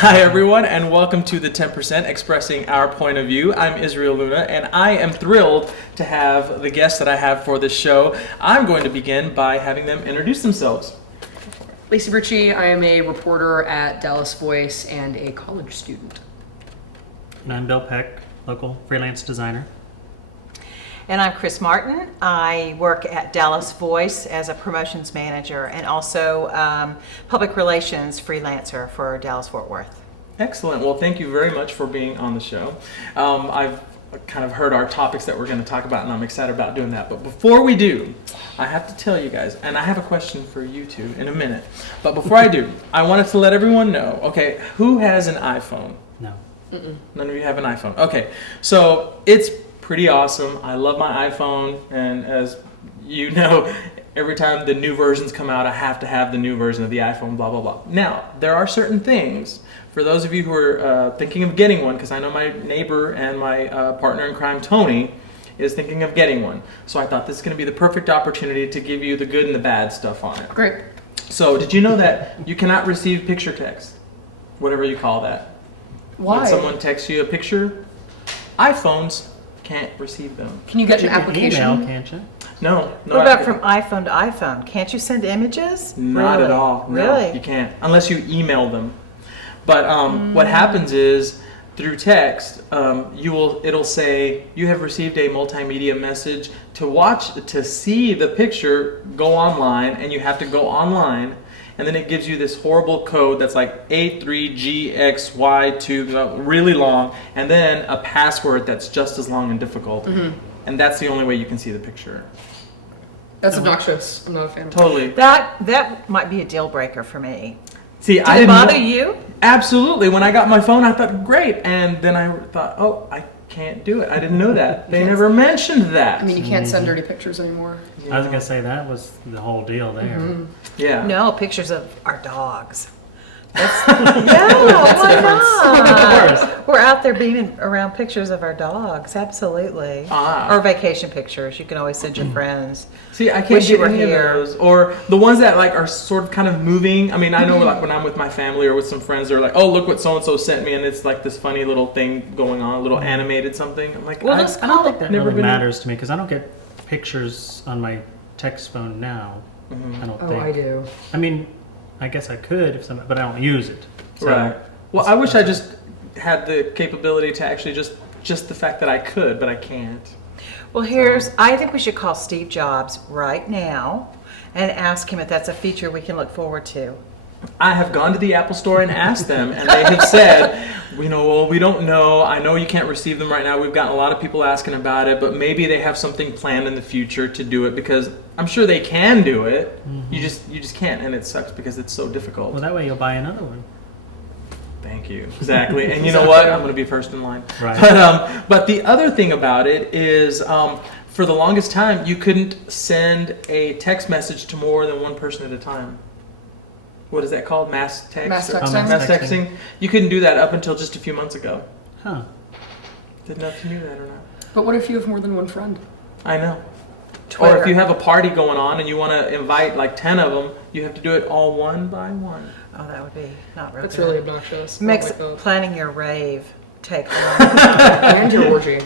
Hi everyone, and welcome to the 10% Expressing Our Point of View. I'm Israel Luna, and I am thrilled to have the guests that I have for this show. I'm going to begin by having them introduce themselves. Lacey Ritchie, I am a reporter at Dallas Voice and a college student. And I'm Bill Peck, local freelance designer. And I'm Chris Martin. I work at Dallas Voice as a promotions manager and also public relations freelancer for Dallas Fort Worth. Excellent. Well, thank you very much for being on the show. I've kind of heard our topics that we're going to talk about, and I'm excited about doing that. But before we do, I have to tell you guys, and I have a question for you two in a minute. But before I do, I wanted to let everyone know, okay, who has an iPhone? No. None of you have an iPhone. Okay, so it's pretty awesome. I love my iPhone, and as you know, every time the new versions come out, I have to have the new version of the iPhone, blah, blah, blah. Now, there are certain things, for those of you who are thinking of getting one, because I know my neighbor and my partner in crime, Tony, is thinking of getting one. So I thought this is going to be the perfect opportunity to give you the good and the bad stuff on it. Great. So did you know that you cannot receive picture text, whatever you call that? Why? When someone texts you a picture, iPhones can't receive them. Can you get an You can application? email, can't you? No. What about from iPhone to iPhone? Can't you send images? Not Really? at all. No, Really? you can't unless you email them. But what happens is through text, it'll say you have received a multimedia message to see the picture. Go online, and you have to go online, and then it gives you this horrible code that's like A3GXY2, really long, and then a password that's just as long and difficult. And that's the only way you can see the picture. That's obnoxious. I'm not a fan of Totally. That might be a deal breaker for me. See, Did I it didn't bother know- you? Absolutely. When I got my phone, I thought, great. And then I thought, oh, I can't do it. I didn't know that. They never mentioned that. I mean, you can't send dirty pictures anymore. I was going to say that was the whole deal there. Yeah. No, pictures of our dogs. Why not? We're out there being around pictures of our dogs, absolutely. Or vacation pictures. You can always send your friends. See, I can't Wish you get were any here. of those. Or the ones that like are sort of kind of moving. I mean, I know like when I'm with my family or with some friends, they're like, oh, look what so-and-so sent me. And it's like this funny little thing going on, a little animated something. I'm like, Well, I just I don't think that Never really been- matters to me because I don't get pictures on my text phone now. I don't Oh, think. I do. I mean, I guess I could if but I don't use it. So, Right. Well, I wish I just had the capability to actually just the fact that I could, but I can't. Well, I think we should call Steve Jobs right now and ask him if that's a feature we can look forward to. I have gone to the Apple Store and asked them, and they have said, we don't know. I know you can't receive them right now. We've gotten a lot of people asking about it, but maybe they have something planned in the future to do it because I'm sure they can do it. You just can't, and it sucks because it's so difficult. Well, that way you'll buy another one. Thank you. Exactly. And you know what? I'm going to be first in line. Right. But the other thing about it is, for the longest time, you couldn't send a text message to more than one person at a time. What is that called? Mass text? Mass or- texting. Mass Texting. texting. You couldn't do that up until just a few months ago. Huh. Didn't know if you knew that or not. But what if you have more than one friend? I know. Twitter. Or if you have a party going on and you want to invite like 10 of them, you have to do it all one by one. Oh, that would be not real That's good. really obnoxious. I don't Makes like that. planning your rave take long. And your orgy.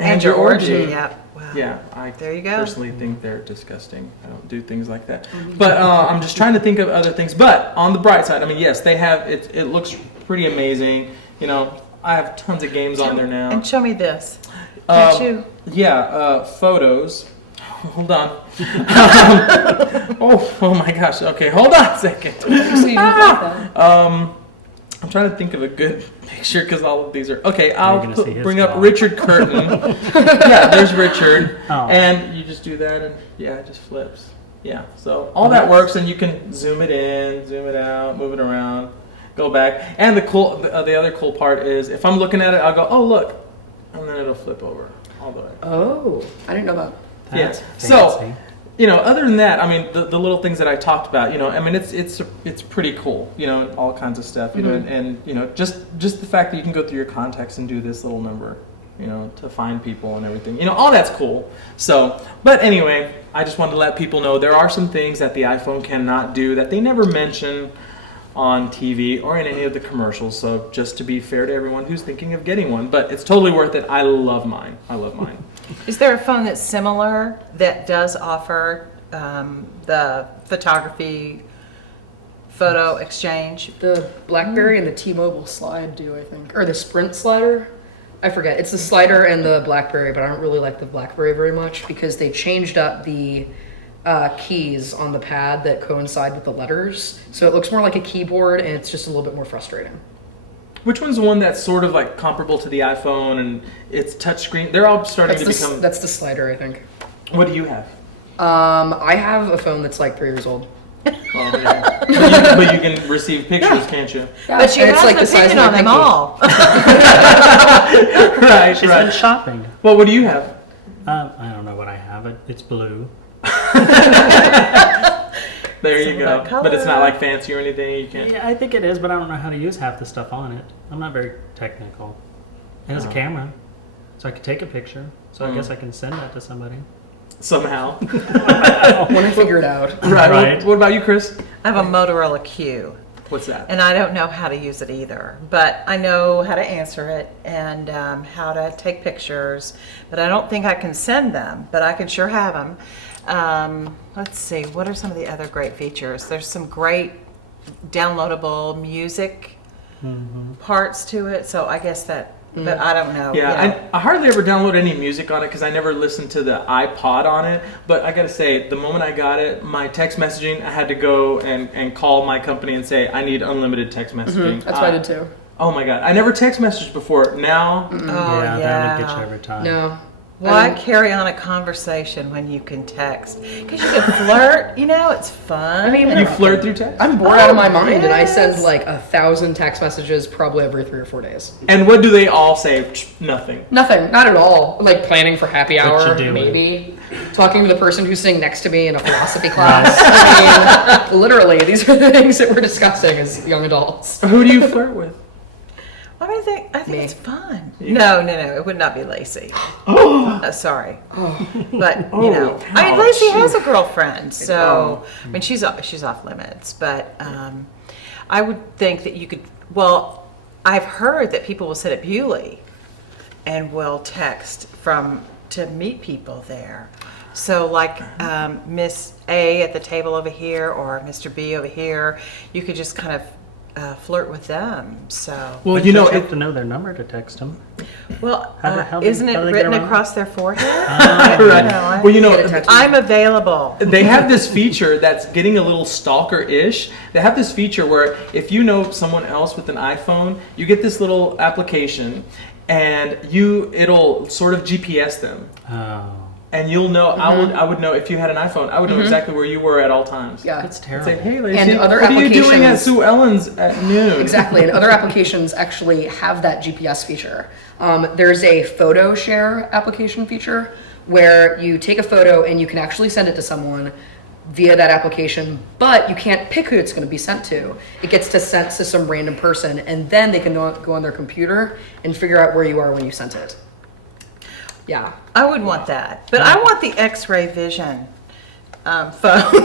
And your orgy, yeah. Wow. Yeah, I There you go. personally think they're disgusting. I don't do things like that. But I'm just trying to think of other things. But on the bright side, I mean, yes, they have it. It looks pretty amazing. You know, I have tons of games on there now. And show me this. Can't you? Yeah, photos. Hold on. Oh my gosh. Okay, hold on a second. So you didn't like that. I'm trying to think of a good picture because all of these are okay. I'll gonna see his bring up dog. Richard Curtin. Yeah, there's Richard, Oh. and you just do that, and yeah, it just flips. Yeah, so all that works, and you can zoom it in, zoom it out, move it around, go back. And the other cool part is if I'm looking at it, I'll go, oh look, and then it'll flip over all the way. Oh, I didn't know that. That's So, fancy. you know, other than that, I mean, the little things that I talked about, you know, I mean, it's pretty cool, you know, all kinds of stuff, you know, and you know, just the fact that you can go through your contacts and do this little number, you know, to find people and everything, you know, all that's cool. So, but anyway, I just wanted to let people know there are some things that the iPhone cannot do that they never mention. on TV or in any of the commercials. So just to be fair to everyone who's thinking of getting one, but it's totally worth it. I love mine. Is there a phone that's similar that does offer the photography photo exchange? The BlackBerry and the T-Mobile slide do, I think, or the Sprint slider. I forget. It's the slider and the BlackBerry, but I don't really like the BlackBerry very much because they changed up the keys on the pad that coincide with the letters, so it looks more like a keyboard, and it's just a little bit more frustrating. Which one's the one that's sort of like comparable to the iPhone and it's touchscreen? They're all starting to become. That's the slider, I think. What do you have? I have a phone that's like 3 years old. Oh, yeah. but you can receive pictures, can't you? Yeah, But she and has it's like an the size opinion of on my them pinky. all. Right, She's right. been shopping. Well, what do you have? I don't know what I have. It's blue. There you Similar go. color. But it's not like fancy or anything. You can't. Yeah, I think it is, but I don't know how to use half the stuff on it. I'm not very technical. It has a camera, so I could take a picture. So I guess I can send that to somebody. Somehow. When I figure it out. Right. Right. What about you, Chris? I have a Motorola Q. What's that? And I don't know how to use it either, but I know how to answer it and how to take pictures, but I don't think I can send them, but I can sure have them. Let's see, what are some of the other great features? There's some great downloadable music parts to it, so I guess that, but I don't know. Yeah, you know. I hardly ever download any music on it because I never listened to the iPod on it. But I gotta say, the moment I got it, my text messaging, I had to go and call my company and say, I need unlimited text messaging. That's what I did too. Oh my God, I never text messaged before. Now, Oh, yeah, yeah. that would get you every time. No. Why carry on a conversation when you can text? Because you can flirt, you know, it's fun. I mean, you flirt through text? I'm bored out of my mind, and I yes. send like 1,000 text messages probably every 3 or 4 days. And what do they all say? Psh, nothing. Nothing, not at all. Like planning for happy What hour, you doing? maybe. Talking to the person who's sitting next to me in a philosophy class. I mean, literally, these are the things that we're discussing as young adults. Who do you flirt with? I mean, I think Me. it's fun. No, it would not be Lacey. Sorry, but you know, I mean, ouch. Lacey has a girlfriend, so I mean, she's off limits. But I would think that you could. Well, I've heard that people will sit at Bewley and will text to meet people there. So like Miss A at the table over here or Mr. B over here, you could just kind of flirt with them. So Well, But you know, you have to know their number to text them. well, How do- isn't it how do they written get around? across their forehead? right. Well, you know, Get a tattoo. I'm available. they have this feature that's getting a little stalker-ish. They have this feature where if you know someone else with an iPhone, you get this little application, and it'll sort of GPS them, Oh, and you'll know. I would know if you had an iPhone. I would know exactly where you were at all times. Yeah. that's I'd terrible. say, hey, Lacey, And other what are you doing at applications- Sue Ellen's at noon? Exactly, and other applications actually have that GPS feature. There's a photo share application feature where you take a photo and you can actually send it to someone via that application, but you can't pick who it's going to be sent to. It gets to sent to some random person, and then they can go on their computer and figure out where you are when you sent it. Yeah. I would want that, but I want the X-ray vision phone.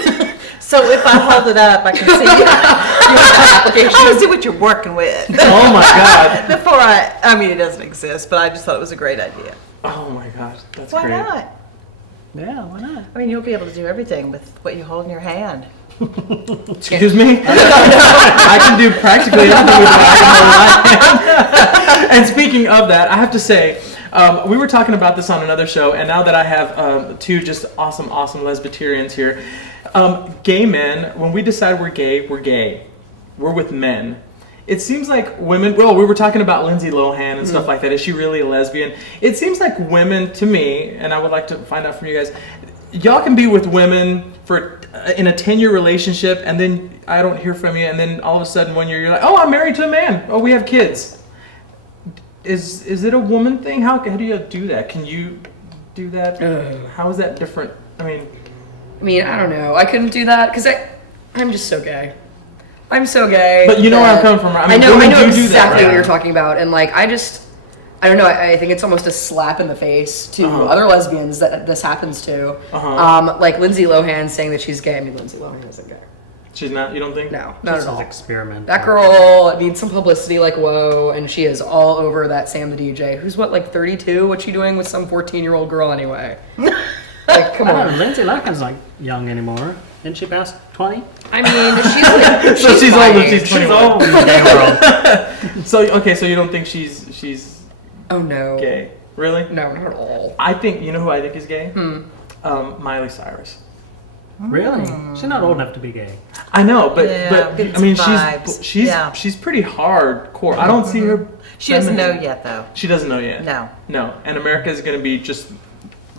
So if I hold it up, I can see I want to see what you're working with. Oh my God. Before I mean, it doesn't exist, but I just thought it was a great idea. Oh my gosh, that's Why great. not? Yeah, why not? I mean, you'll be able to do everything with what you hold in your hand. Excuse me? I can do practically everything with what I can hold in my hand. And speaking of that, I have to say, we were talking about this on another show, and now that I have two just awesome lesbiterians here, gay men, when we decide we're gay, we're gay. We're with men. It seems like women, well, we were talking about Lindsay Lohan and stuff like that. Is she really a lesbian? It seems like women, to me, and I would like to find out from you guys, y'all can be with women in a 10-year relationship, and then I don't hear from you, and then all of a sudden 1 year you're like, oh, I'm married to a man. Oh, we have kids. Is it a woman thing? How do you do that? Can you do that? How is that different? I mean, I don't know. I couldn't do that because I'm just so gay. I'm so gay. But you know where I'm that- coming from. I mean, I women know do that, exactly right? what you're talking about, and like I don't know. I think it's almost a slap in the face to other lesbians that this happens to. Like Lindsay Lohan saying that she's gay. I mean, Lindsay Lohan isn't gay. She's not. You don't think? No, not This at is all. experiment. That girl needs some publicity like whoa, and she is all over that Sam the DJ, who's what, like 32? What's she doing with some 14-year-old girl anyway? Like, come I don't know, on. Lindsay Lohan's not young anymore. Didn't she pass 20? I mean, she's like, So she's my old if age. she's She's 21. old in the gay world. So okay, so you don't think she's Oh no. gay? Really? No, not at all. I think you know who I think is gay. Miley Cyrus. Really? She's not old enough to be gay. I know, but Yeah, but getting I mean some vibes. she's Yeah. she's pretty hardcore. I don't see her. She doesn't know feminine. yet, though. She doesn't know yet. No. And America is going to be just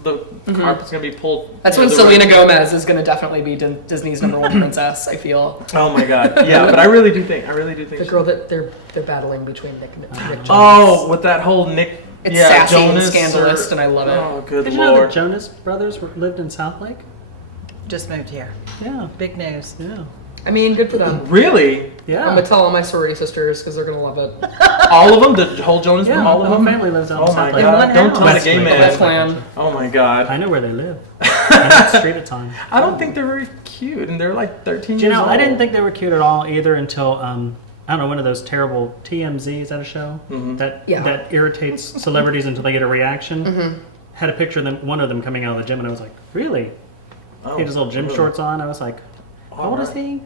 the carpet's going to be pulled. That's you when know, the Selena right- Gomez is going to definitely be Disney's #1 princess, I feel. Oh my God! Yeah, but I really do think. The girl that they're battling between Nick Jonas. Oh, with that whole Nick. It's yeah, sassy and Jonas scandalous, and I love it. Oh, good Did you know lord! the Jonas brothers lived in Southlake? Just moved here. Yeah. Big news. Yeah. I mean, good for them. Really? I'm Yeah. gonna tell all my sorority sisters because they're gonna love it. All of them? The whole Jonas? Yeah, all the of whole them? family lives out Oh in my Southlake. God! one Don't house. tell the gay Westlake. man. Westland. Oh my God! I know where they live. In that street of time. I don't think they're very cute, and they're like 13 Do you years know, old. I didn't think they were cute at all either until, I don't know, one of those terrible TMZ, is that a show? That Yeah. that irritates celebrities until they get a reaction. Had a picture of them, one of them coming out of the gym, and I was like, really? Oh, He had his little gym really? shorts on. I was like, how old is Alright. he?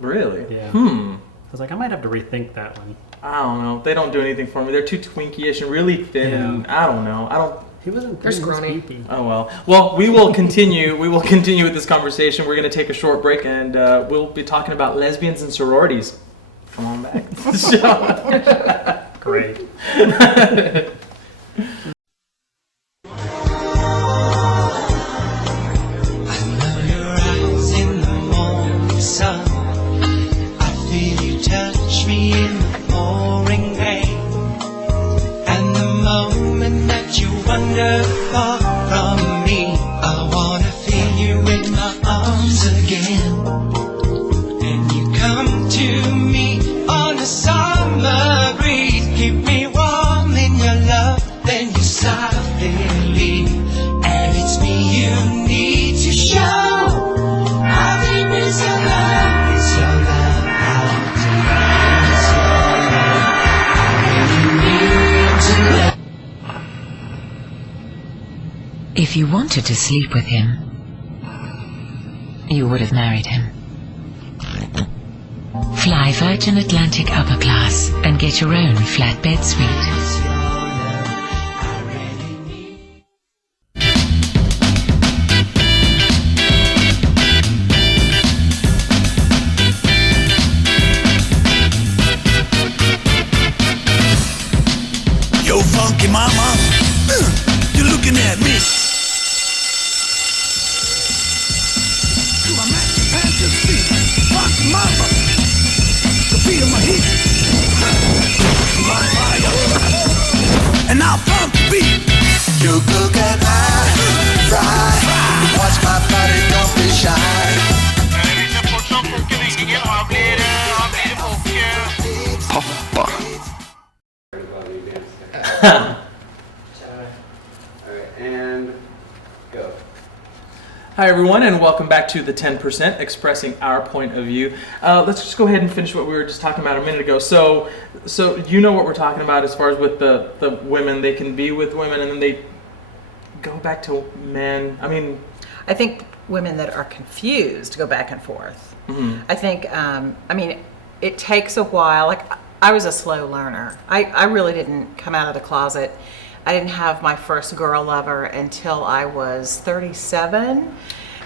Really? Yeah. Hmm. I was like, I might have to rethink that one. I don't know. They don't do anything for me. They're too twinky-ish and really thin. Yeah. And I don't know. I don't. He wasn't. They're he was scrawny. beefy. Oh well. Well, we will continue. We will continue with this conversation. We're going to take a short break, and we'll be talking about lesbians and sororities. Come on back to the show. Great. I know your eyes in the morning sun. I feel you touch me in the pouring rain. And the moment that you wander far from me, I wanna feel you in my arms again. And you come to me on a summer breeze, keep me warm in your love, then you softly leave. And it's me you need to show. How deep is your love? It's your love. How deep is your love? I really need to know. If you wanted to sleep with him, you would have married him. Fly Virgin Atlantic Upper Class and get your own flatbed suite. It's your love. I really need. Yo, funky mama, you're looking at me. To my match pants and feet, funky mama, the beat of my heat, my fire, and I'll pump the beat. You cook and I fry, watch my body, don't be shy. And go. Hi everyone, and welcome back to the 10%, expressing our point of view. Let's just go ahead and finish what we were just talking about a minute ago. So you know what we're talking about as far as with the women. They can be with women and then they go back to men. I mean, I think women that are confused go back and forth. I think, it takes a while. Like, I was a slow learner. I really didn't come out of the closet. I didn't have my first girl lover until I was 37.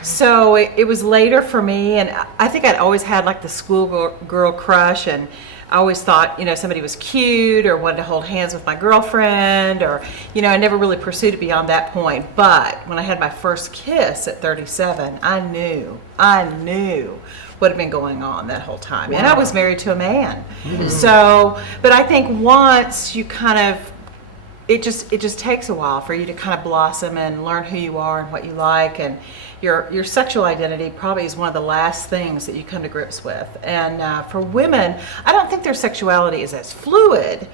So it was later for me, and I think I'd always had like the school girl crush, and I always thought, somebody was cute or wanted to hold hands with my girlfriend, or, I never really pursued it beyond that point. But when I had my first kiss at 37, I knew what had been going on that whole time. And I was married to a man. So, but I think once you kind of, it just takes a while for you to kind of blossom and learn who you are and what you like, and your sexual identity probably is one of the last things that you come to grips with. And for women, I don't think their sexuality is as fluid.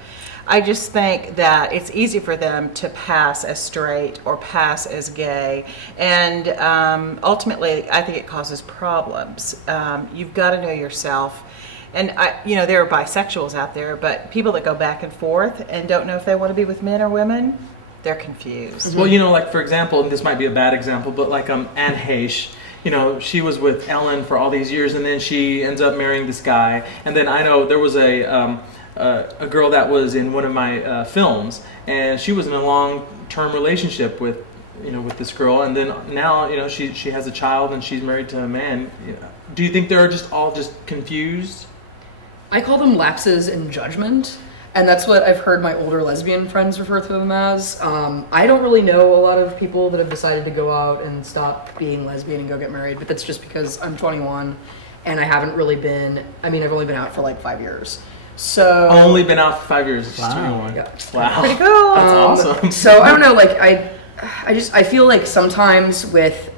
I just think that it's easy for them to pass as straight or pass as gay, and ultimately, I think it causes problems. You've got to know yourself. And there are bisexuals out there, but people that go back and forth and don't know if they want to be with men or women, they're confused. Well, like for example, and this might be a bad example, but like Anne Heche, she was with Ellen for all these years, and then she ends up marrying this guy. And then I know there was a girl that was in one of my films, and she was in a long-term relationship with this girl, and then now she has a child and she's married to a man. Do you think they're all just confused? I call them lapses in judgment, and that's what I've heard my older lesbian friends refer to them as. I don't really know a lot of people that have decided to go out and stop being lesbian and go get married, but that's just because I'm 21 and I haven't really been, I've only been out for like 5 years. So only been out for 5 years. It's Wow. 21. Yeah. Wow. Pretty cool. That's awesome. So I don't know, like I feel like sometimes with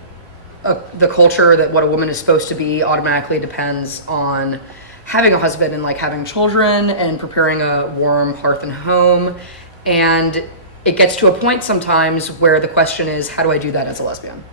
the culture that what a woman is supposed to be automatically depends on having a husband and like having children and preparing a warm hearth and home, and it gets to a point sometimes where the question is, how do I do that as a lesbian?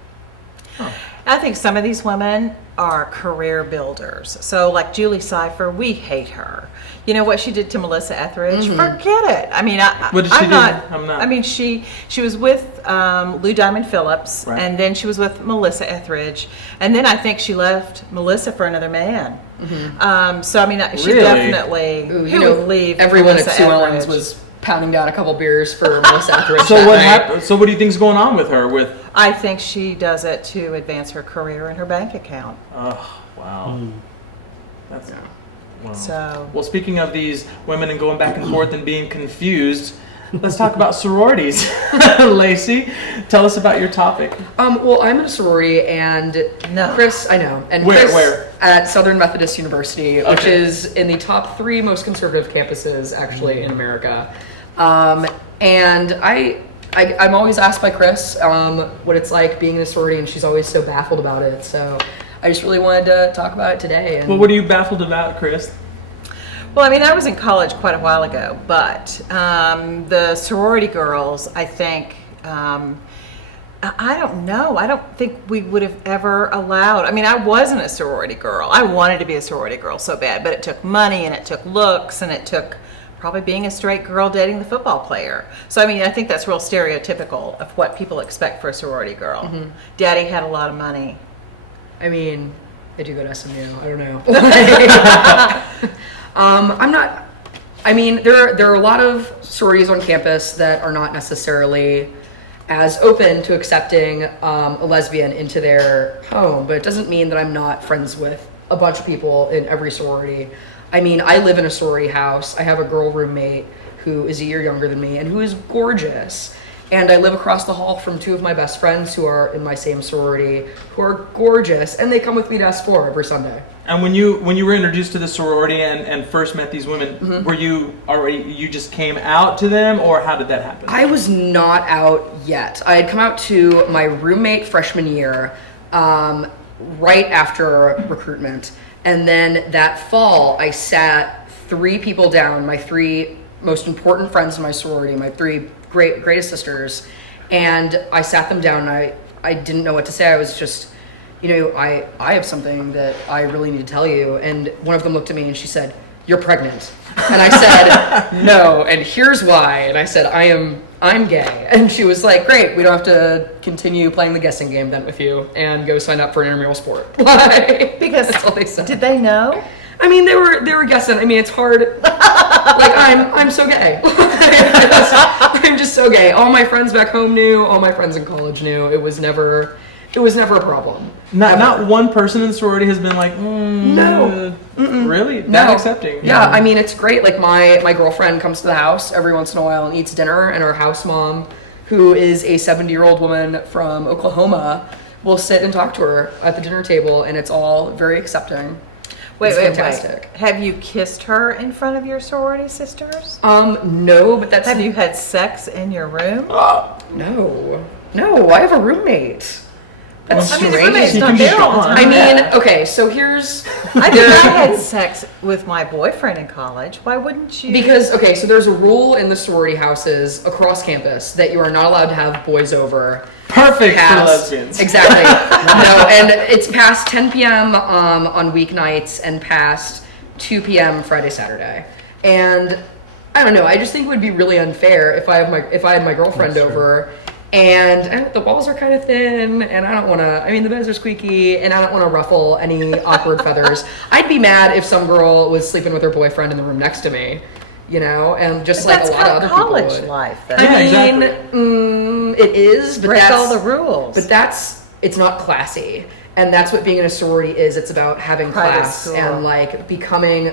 I think some of these women are career builders. So like Julie Cypher, we hate her. You know what she did to Melissa Etheridge? Forget it. What did she I'm do? not, I'm not. she was with Lou Diamond Phillips, Right. and then she was with Melissa Etheridge, and then I think she left Melissa for another man. She Really? definitely who would leave Everyone Melissa at Sue Ellen's Etheridge? was pounding down a couple beers for Melissa Etheridge. So that what night. happened? So what do you think's going on with her? I think she does it to advance her career and her bank account. Oh, wow. That's wow. So Well, speaking of these women and going back and forth and being confused, let's talk about sororities. Lacey, tell us about your topic. Well, I'm in a sorority, and No. Chris, I know, and Where- Chris where? at Southern Methodist University, which Okay. is in the top 3 most conservative campuses actually in America. And I'm always asked by Chris what it's like being in a sorority, and she's always so baffled about it. So I just really wanted to talk about it today. And Well, what are you baffled about, Chris? Well, I was in college quite a while ago, but the sorority girls, I think, I don't know. I don't think we would have ever allowed. I wasn't a sorority girl. I wanted to be a sorority girl so bad, but it took money and it took looks and it took probably being a straight girl dating the football player. So, I think that's real stereotypical of what people expect for a sorority girl. Daddy had a lot of money. I do go to SMU. I don't know. I'm not. There are a lot of sororities on campus that are not necessarily as open to accepting a lesbian into their home, but it doesn't mean that I'm not friends with a bunch of people in every sorority. I live in a sorority house. I have a girl roommate who is a year younger than me and who is gorgeous. And I live across the hall from 2 of my best friends who are in my same sorority, who are gorgeous, and they come with me to S4 every Sunday. And when you were introduced to the sorority and first met these women, were you you just came out to them, or how did that happen? I was not out yet. I had come out to my roommate freshman year, right after recruitment. And then that fall, I sat 3 people down, my 3 most important friends in my sorority, my 3 greatest sisters, and I sat them down and I didn't know what to say. I was just, I have something that I really need to tell you. And one of them looked at me and she said, "You're pregnant." And I said, "No, and here's why." And I said, I'm gay. And she was like, "Great, we don't have to continue playing the guessing game then with you, and go sign up for an intramural sport." Because that's all they said. Did they know? They were guessing. It's hard. I'm so gay. I'm just so gay. All my friends back home knew. All my friends in college knew. It was never a problem. Not one person in the sorority has been like, No. really? No. Not accepting. Yeah, it's great. Like my girlfriend comes to the house every once in a while and eats dinner, and our house mom, who is a 70-year-old woman from Oklahoma, will sit and talk to her at the dinner table, and it's all very accepting. Wait. Fantastic. Have you kissed her in front of your sorority sisters? No, but that's Have you had sex in your room? No, I have a roommate. That's I mean, the strange. roommate's She not can be there all the gone. time. I mean, okay, so here's I think I had sex with my boyfriend in college. Why wouldn't you? because okay, so there's a rule in the sorority houses across campus that you are not allowed to have boys over. Perfect for Past, lesbians. Exactly. No, and it's past 10 p.m. On weeknights and past 2 p.m. Friday, Saturday. And I don't know. I just think it would be really unfair if I had my girlfriend That's true. over, and the walls are kind of thin, and I don't want to. I mean, the beds are squeaky, and I don't want to ruffle any awkward feathers. I'd be mad if some girl was sleeping with her boyfriend in the room next to me, you know, and just like that's a lot of kind other of people college would. life, though. I Yeah, mean, exactly. it is, but Break that's all the rules. But it's not classy, and that's what being in a sorority is. It's about having Private class school. and like becoming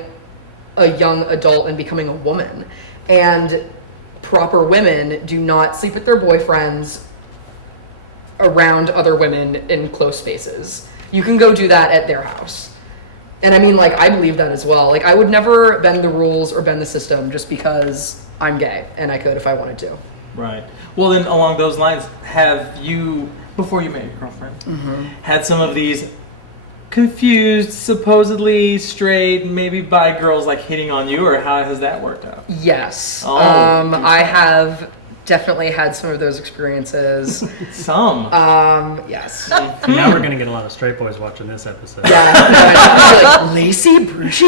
a young adult and becoming a woman. And proper women do not sleep with their boyfriends around other women in close spaces. You can go do that at their house. And I mean, like, I believe that as well. Like, I would never bend the rules or bend the system just because I'm gay and I could if I wanted to. Right. Well, then along those lines, have you, before you met your girlfriend, had some of these confused, supposedly straight, maybe bi girls like hitting on you, or how has that worked out? Yes. Oh, I have definitely had some of those experiences. Some. Yes. Now we're gonna get a lot of straight boys watching this episode. Yeah. Like, Lacey Brucci?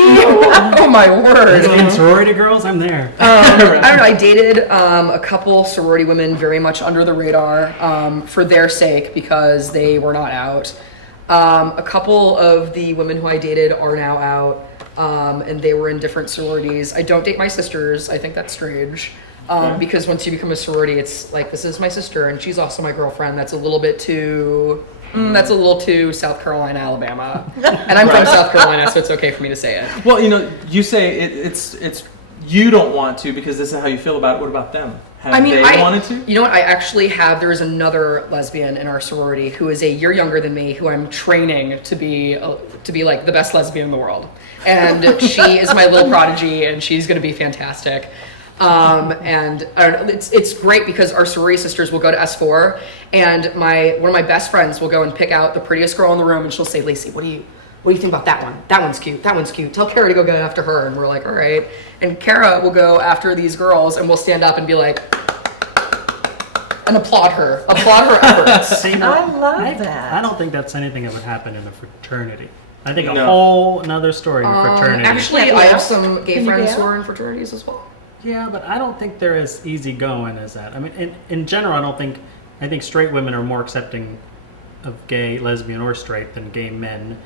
Oh my word. Lesbian sorority girls, I'm there. I don't know. I dated a couple sorority women very much under the radar for their sake because they were not out. A couple of the women who I dated are now out, and they were in different sororities. I don't date my sisters. I think that's strange. Because once you become a sorority, it's like, this is my sister and she's also my girlfriend. That's a little bit too, that's a little too South Carolina, Alabama. And I'm from South Carolina, so it's okay for me to say it. Well, you know, you say it's you don't want to because this is how you feel about it. What about them? Have they wanted to? You know what? I actually have. There is another lesbian in our sorority who is a year younger than me, who I'm training to be like the best lesbian in the world, and she is my little prodigy, and she's going to be fantastic. And I don't know, it's great because our sorority sisters will go to S4, and one of my best friends will go and pick out the prettiest girl in the room, and she'll say, "Lacey, what do you think about that one? That one's cute. That one's cute. Tell Kara to go after her." And we're like, all right. And Kara will go after these girls, and we'll stand up and be like, and applaud her efforts. See, I love I that. don't think that's anything that would happen in a fraternity. I think a No. whole another story in a fraternity. Actually, Yeah, I yeah. have some gay Can you friends be who out? are in fraternities as well. Yeah, but I don't think they're as easygoing as that. I mean, in general, I think straight women are more accepting of gay, lesbian, or straight than gay men.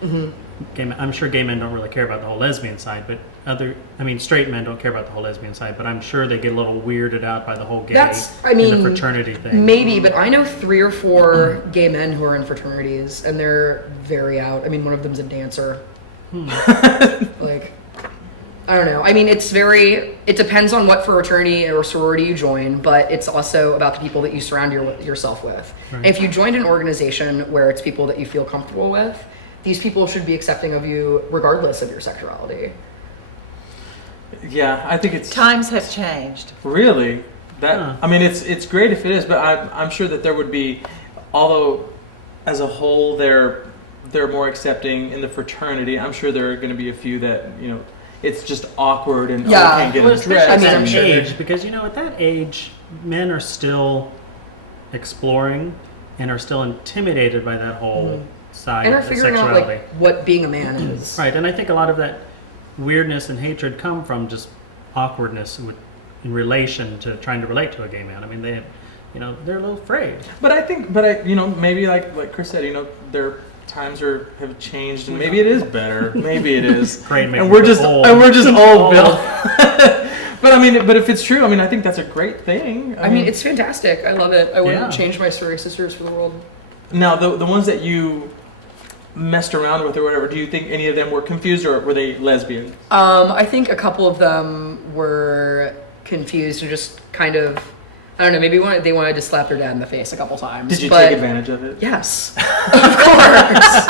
I'm sure gay men don't really care about the whole lesbian side, but straight men don't care about the whole lesbian side, but I'm sure they get a little weirded out by the whole gay in the fraternity thing. Maybe, but I know 3 or 4 gay men who are in fraternities, and they're very out. I mean, one of them's a dancer. Like, I don't know. I mean, it depends on what fraternity or sorority you join, but it's also about the people that you surround yourself with. Right. If you joined an organization where it's people that you feel comfortable with, these people should be accepting of you regardless of your sexuality. Yeah, I think it's Times have changed. really that. Huh. I mean, it's great if it is, but I'm sure that there would be, although as a whole they're more accepting in the fraternity. I'm sure there are going to be a few that it's just awkward and Yeah. can't get Well, them especially dressed. at I'm that sure. age, because at that age, men are still exploring and are still intimidated by that whole side And are of figuring out sexuality. like what being a man is. Right, and I think a lot of that weirdness and hatred come from just awkwardness in relation to trying to relate to a gay man. I mean, they're a little afraid. But I think, maybe like Chris said, their times have changed, and maybe it is better. Maybe it is. Great, make and me we're just old. old, Bill. But if it's true, I think that's a great thing. I mean, it's fantastic. I love it. I wouldn't Yeah. change my sorority sisters for the world. now the ones that you messed around with or whatever. Do you think any of them were confused, or were they lesbian? I think a couple of them were confused and just kind of, I don't know, maybe they wanted to slap their dad in the face a couple times. Did you but take advantage of it? Yes, of course.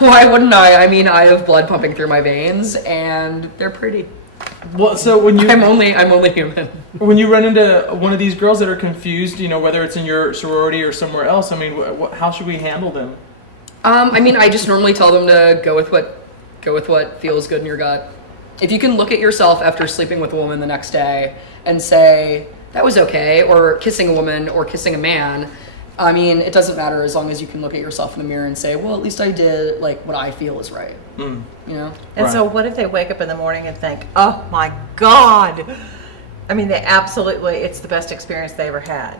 Why wouldn't I? I mean, I have blood pumping through my veins, and they're pretty. Well, so when you I'm only human. when you run into one of these girls that are confused, whether it's in your sorority or somewhere else, I mean, how should we handle them? I mean, I just normally tell them to go with what feels good in your gut. If you can look at yourself after sleeping with a woman the next day and say, that was okay, or kissing a woman or kissing a man, I mean, it doesn't matter as long as you can look at yourself in the mirror and say, well, at least I did like what I feel is right. You know? And so what if they wake up in the morning and think, oh my God. I mean, it's the best experience they ever had.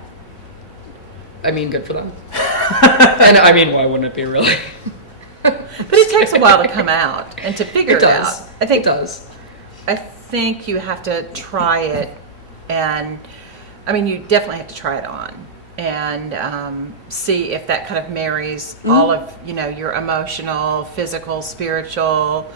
I mean, good for them. And I mean, why wouldn't it be really? But it takes a while to come out and to figure it out. I think it does. I think you have to try it, and I mean, you definitely have to try it on and see if that kind of marries all of, you know, your emotional, physical, spiritual,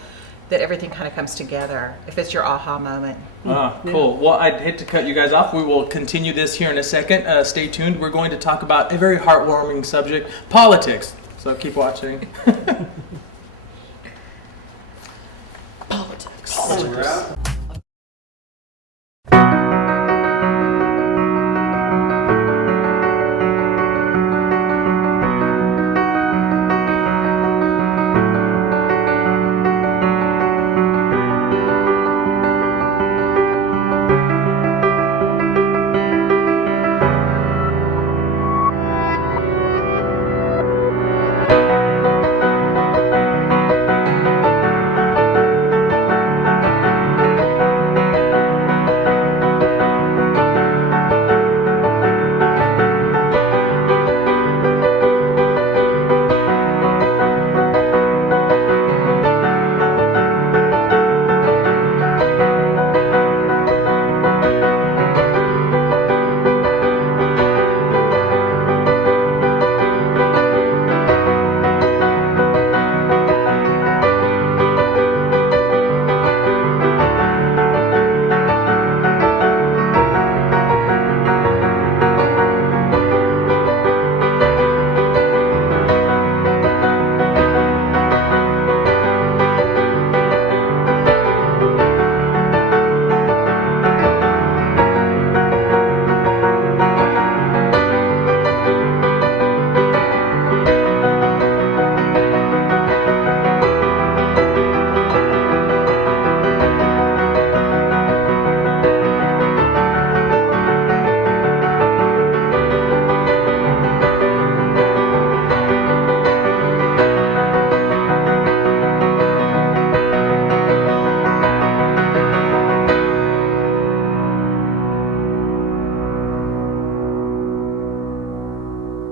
that everything kind of comes together. If it's your aha moment. Cool. Well, I'd hate to cut you guys off. We will continue this here in a second. Stay tuned. We're going to talk about a very heartwarming subject, politics. So keep watching. Politics. So we're out.